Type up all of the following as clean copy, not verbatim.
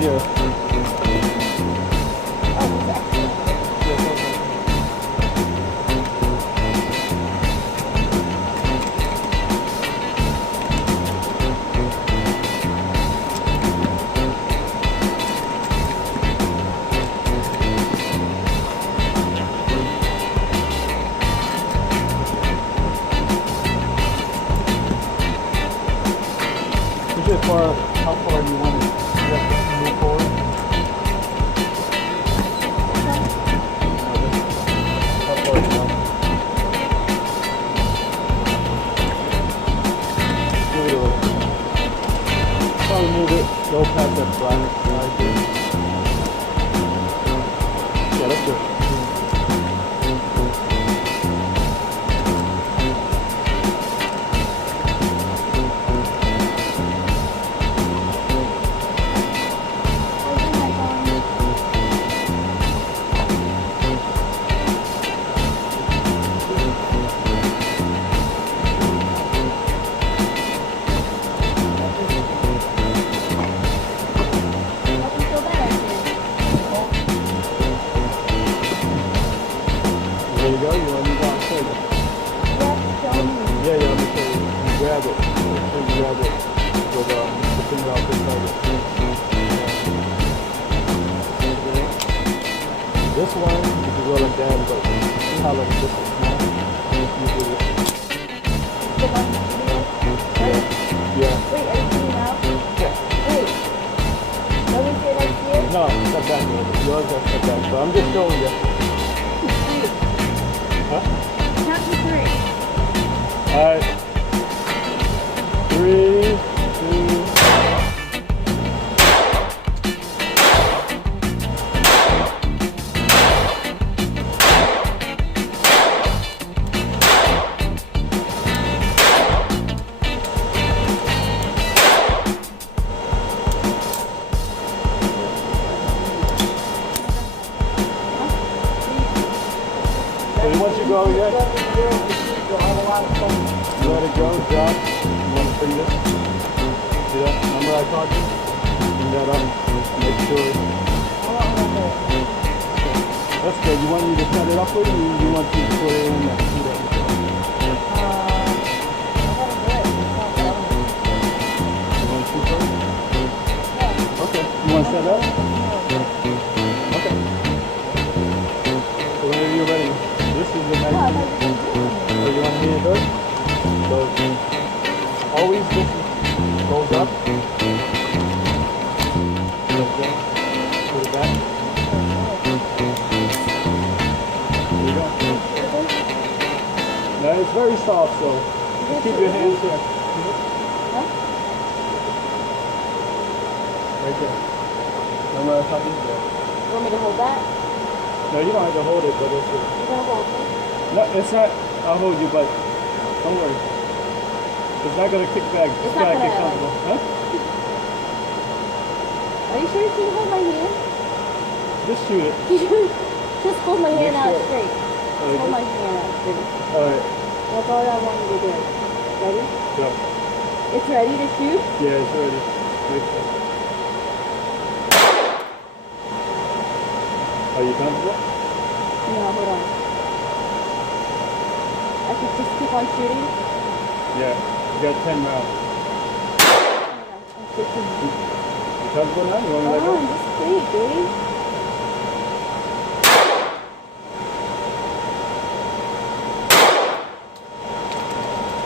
Yeah. Oh, it's excellent. Is it far? How far do you want it? You have to move forward. How far do you want it? Move it a little. Probably move it. Go past that black right there. Yeah, that's good. There you go. You want me to show you? Yeah, yeah, I'm gonna show you. You grab it. Make sure you grab it with the finger out this side. This one, you can go like that, but see how like this is small? You do this. Yeah. Wait, are you doing now? Yeah. Wait. Let me see it next year. No, step back a little bit. You always gotta step back. So I'm just showing you. Huh? Count to 3. Alright. 3, 2. So once you go, yeah. You let it go, drop. You want to bring this? See that? Remember I taught you? Bring that up. Make sure. That's good. You want me to set it up with you? You want to put it in there? See that? You want to shoot first? Okay. You want to set up? Okay. So whenever you're ready, this is the next. So you want me to do it? So always this goes up. Okay. Put it back. There you go. Now it's very soft, so just keep your hands here. Right there. Remember I taught you there? You want me to hold that? No, you don't have to hold it, but it's good. You're going to hold it? No, it's not. I'll hold you, but don't worry. It's not gonna kick back. It's not gotta gonna, get comfortable. Huh? Are you sure you can hold my hand? Just shoot it. Just hold my hand Make out sure. straight. Alright, Hold my hand out straight. Alright. That's all I want you to do. Ready? Go. It's ready to shoot? Yeah, it's ready. Make sure. Are you comfortable? No, hold on. I should just keep on shooting? Yeah. You got 10 rounds. I'm shaking. You comfortable now? You want to let Come go? on, just wait, baby.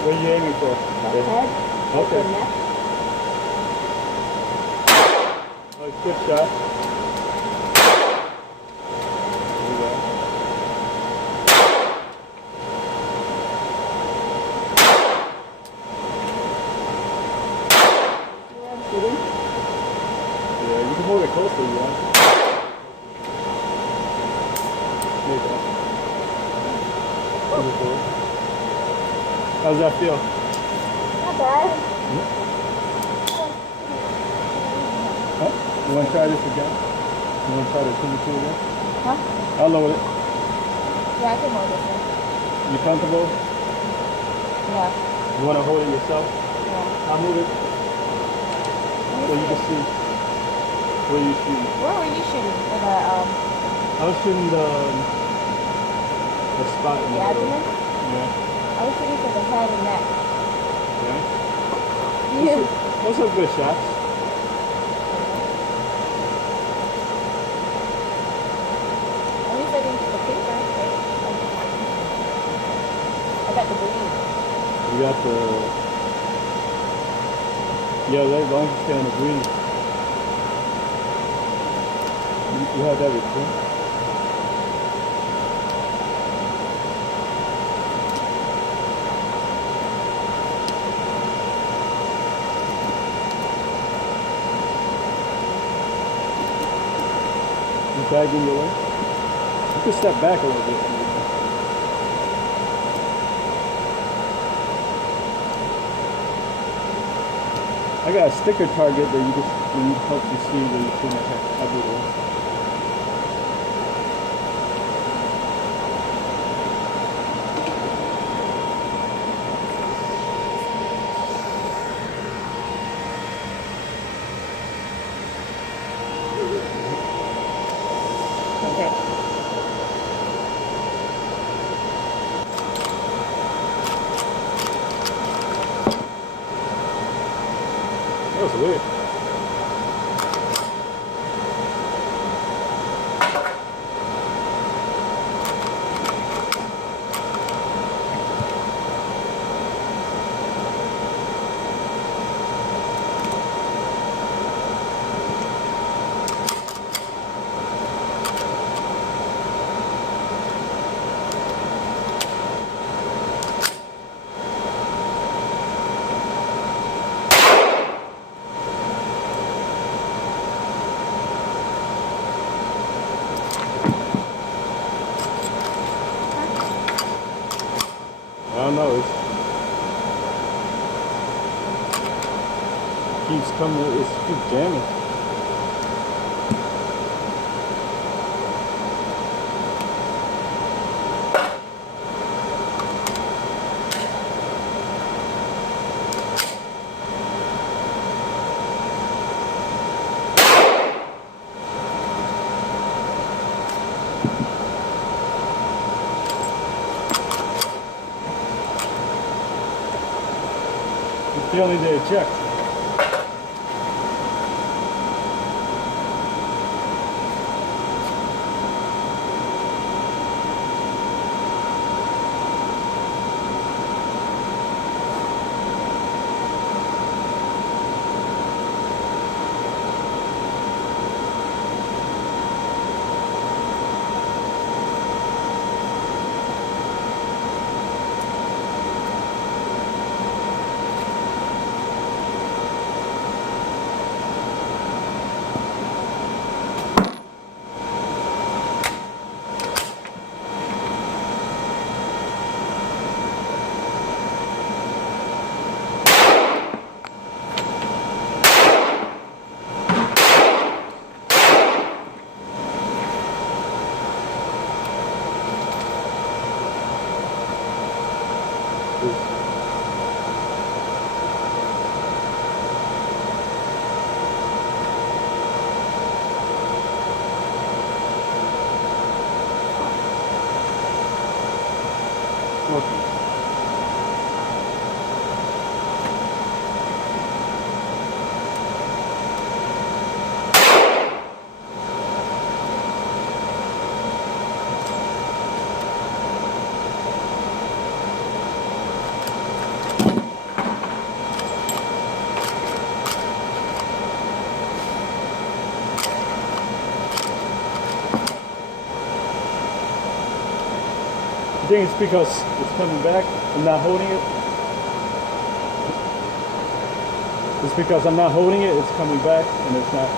What are you aiming for? The head, Okay. the neck. Oh, good shot. There you go. See where I'm shooting? Yeah, you can hold it closer if you want. There you go. Beautiful. How's that feel? Not bad. Huh? You want to try this again? You want to try the 22 again? Huh? I'll load it. Yeah, I can hold this one. You comfortable? Yeah. You want to hold it yourself? Yeah. I'll move it so you can see. Where you shooting? Where were you shooting? In the I was shooting the spot in the middle. abdomen? Yeah. I was shooting for the head and neck. Okay. Yeah. Those are good shots. At least I didn't get the paper, right? I got the bleed. You got the. Yeah, as long as you stay on the green. You have that receipt? You bag in your way? You can step back a little bit. I got a sticker target that you just help you see where you shoot everywhere. Okay. That was weird. I don't know. It keeps coming. It keeps jamming. You still need to eject. Okay. I think it's because it's coming back. I'm not holding it. It's because I'm not holding it. It's coming back, and it's not.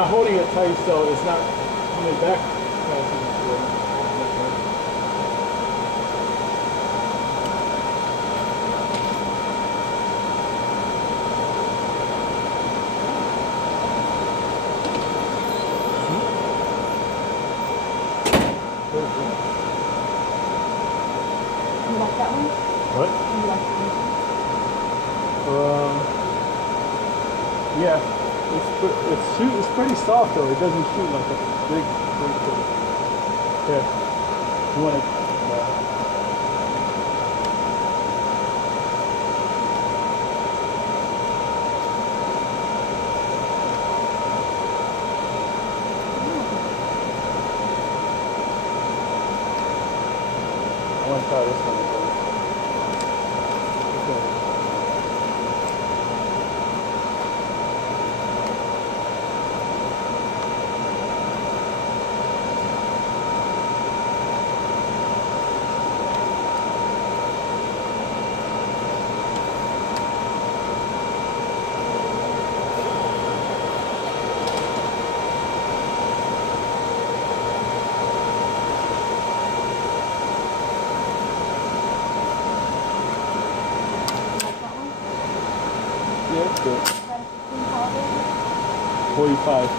not holding it tight, so it's not coming back fast enough. You like that one? What? You like that one? Yeah, it's pretty soft though. It doesn't shoot like a big thing. Yeah, you want it? I want to try this one. Okay. You like that one? Yeah, it's good. Is that a 15 caliber? 45.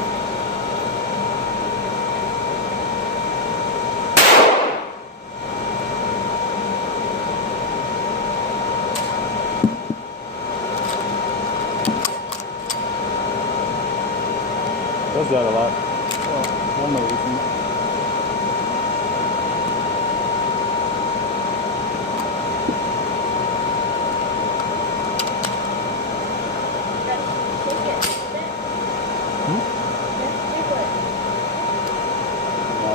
Does that a lot. Well, one more reason. Shake it a bit. Hmm? Just jiggle it. No,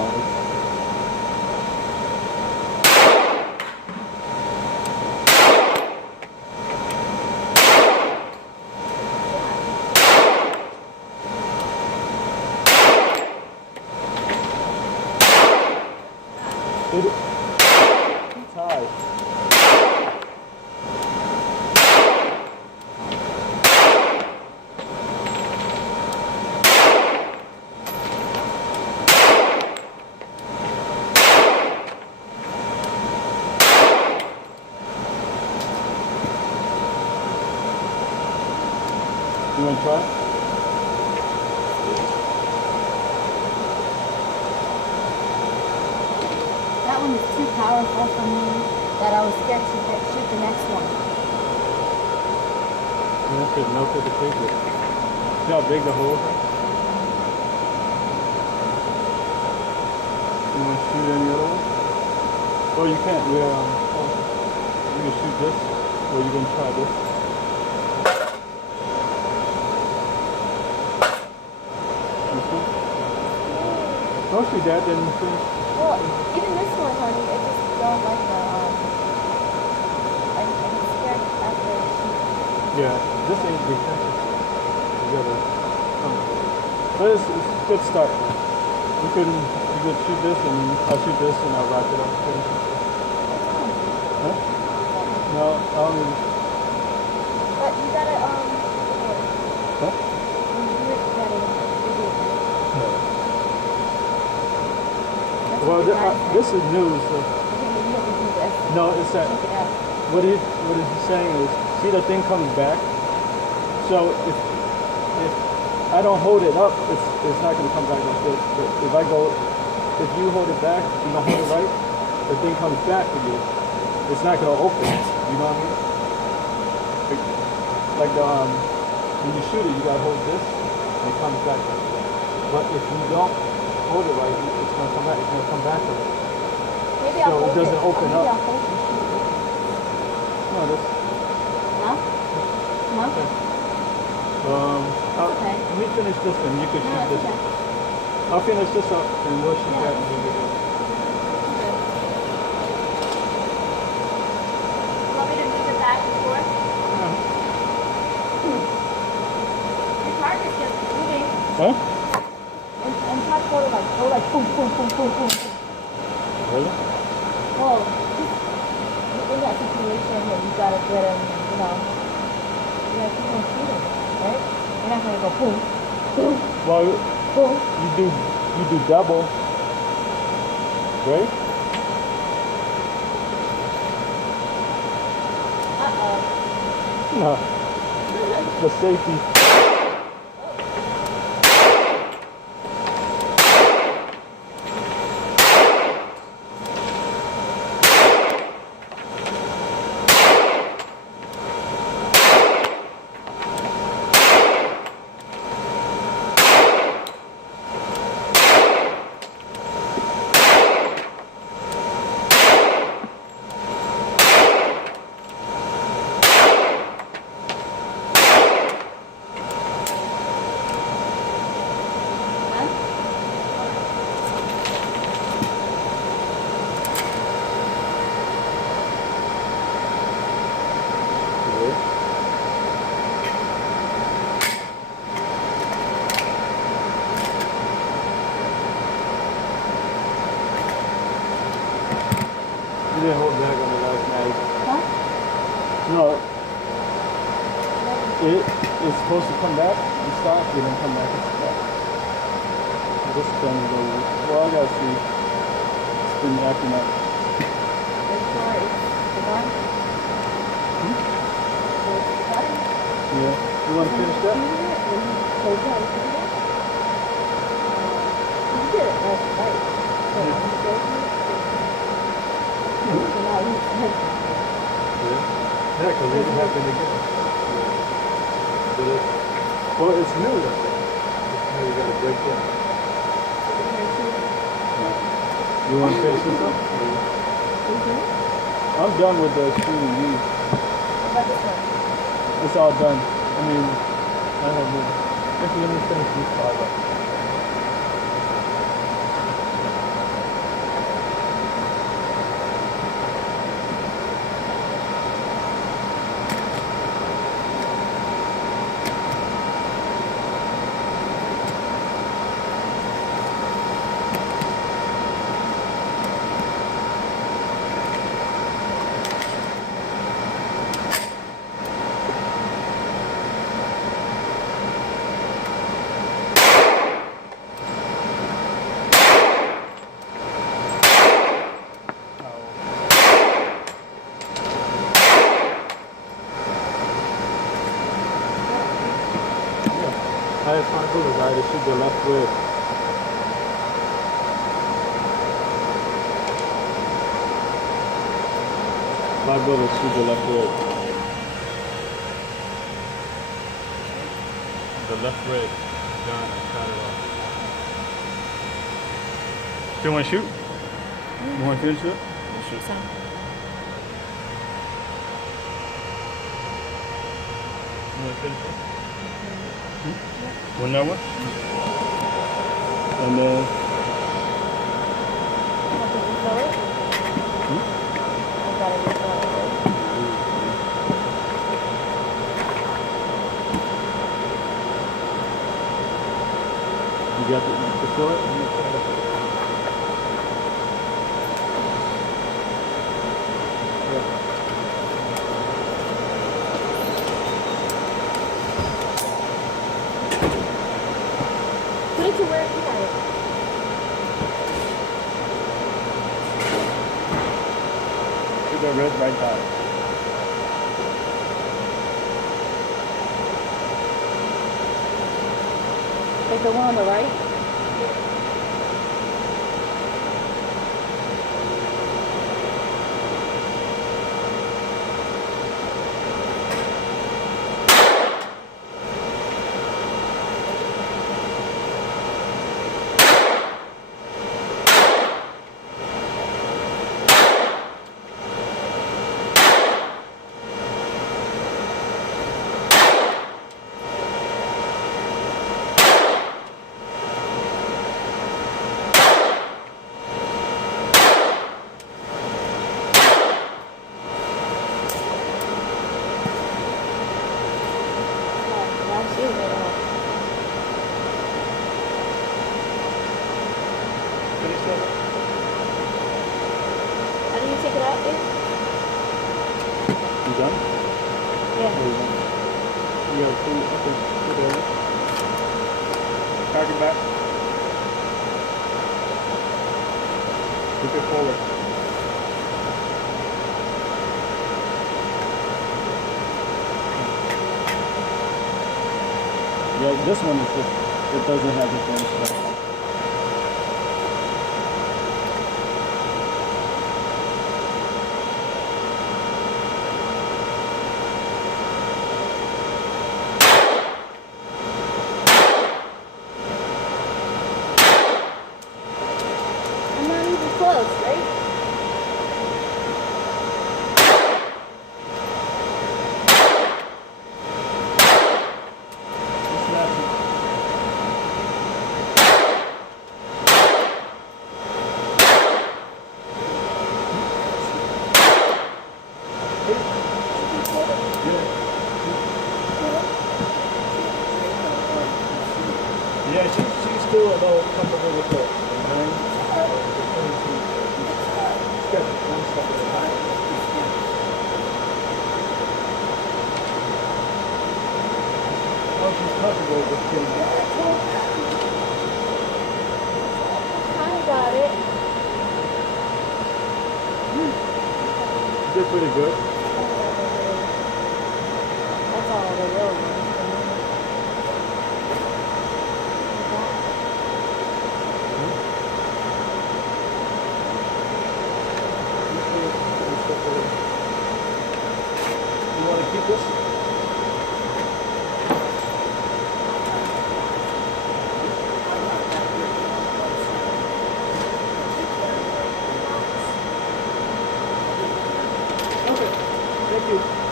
it's high. You want to try? That one is too powerful for me that I was scared to shoot the next one. You have to melt it to take it. See how big the hole is? You want to shoot any other one? Or you can't. You can shoot this, or you can try this. Don't shoot that, then finish. Well, even this one, honey, I just don't like the, I'm scared after I shoot. Yeah, this ain't defensive. You gotta. But it's a good start. You could shoot this, and I'll shoot this, and I'll wrap it up. Huh? No, I don't even. But you gotta, Huh? when you do it, you gotta do it. That's Well, what the guy said. this is new, so. Okay, you have to do this. No, it's that. Take it out. What he's saying is, see the thing comes back. So if I don't hold it up, it's not going to come back like this. But if you hold it back, you don't hold it right, the thing comes back to you. It's not going to open. You know what I mean? Like when you shoot it, you got to hold this, and it comes back like that. But if you don't hold it right, it's going to come back. It's going to come back to it. Maybe So I'll hold it doesn't open Maybe up. I'll hold and shoot it. No, this. Huh? Huh? Okay. Let me finish this, and you can No, shoot it's this. okay. I'll finish this up, and we'll shoot Yeah. that. And leave it in. Okay. You want me to move it back and forth? Your target just moving. Huh? And try to go like boom, boom, boom, boom, boom, boom. Really? Well, in that situation that you gotta get him, you know, you gotta keep on shooting, right? You're not gonna go boom, boom. Well, double. You do double, right? No, the safety. You didn't hold back on the last night. Huh? No. It's supposed to come back and stop, and then come back and stop. This thing is over. Well, I gotta see. It's been acting up. As far as the gun? Hmm? The gun? Yeah. You want to finish that? You did it last night. So Yeah. I'm joking. So now you said Yeah. Yeah, because it didn't happen again. Yeah. Well, it's new. It's new. You gotta break it. You want to finish this up? I'm done with the shooting these. What about this one? It's all done. I mean, I have more. Actually, let me finish these five up. Highest five bullets, I just shoot the left rib. Five bullets, shoot the left rib. The left rib. Done, I cut it off. Still want to shoot? You want to finish it? You shoot some. You want to finish it? One that one? And then, Want to refill it? I gotta refill it. you got the fill it? Put it to where you want it. Shoot the rib right down. Like the one on the right? Finish that up? How do you take it out, babe? You done? Yeah. Or you done? You got two, okay, put it in. Cock it back. Keep it forward. Yeah, this one is just, it doesn't have the same stuff. I'm not even close, right? It's not- Yeah, she's still a little comfortable with the 9 or the 22. She's got one step at a time. Oh, she's comfortable with getting it. Kind of got it. She did pretty good. That's all the real ones. You want to keep this? Okay, thank you.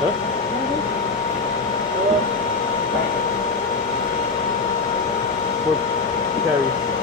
Huh? For Carrie.